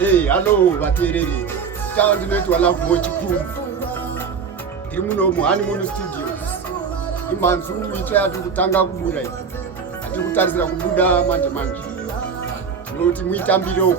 Hello vateereri, ndinoitwa Love Watch Group. Iri muno muHoneymoon Studios. Imanzu itsva yatiri kutanga kubuda iyi. Atiri kutarisira kubuda manje. Tinoti muitambiro.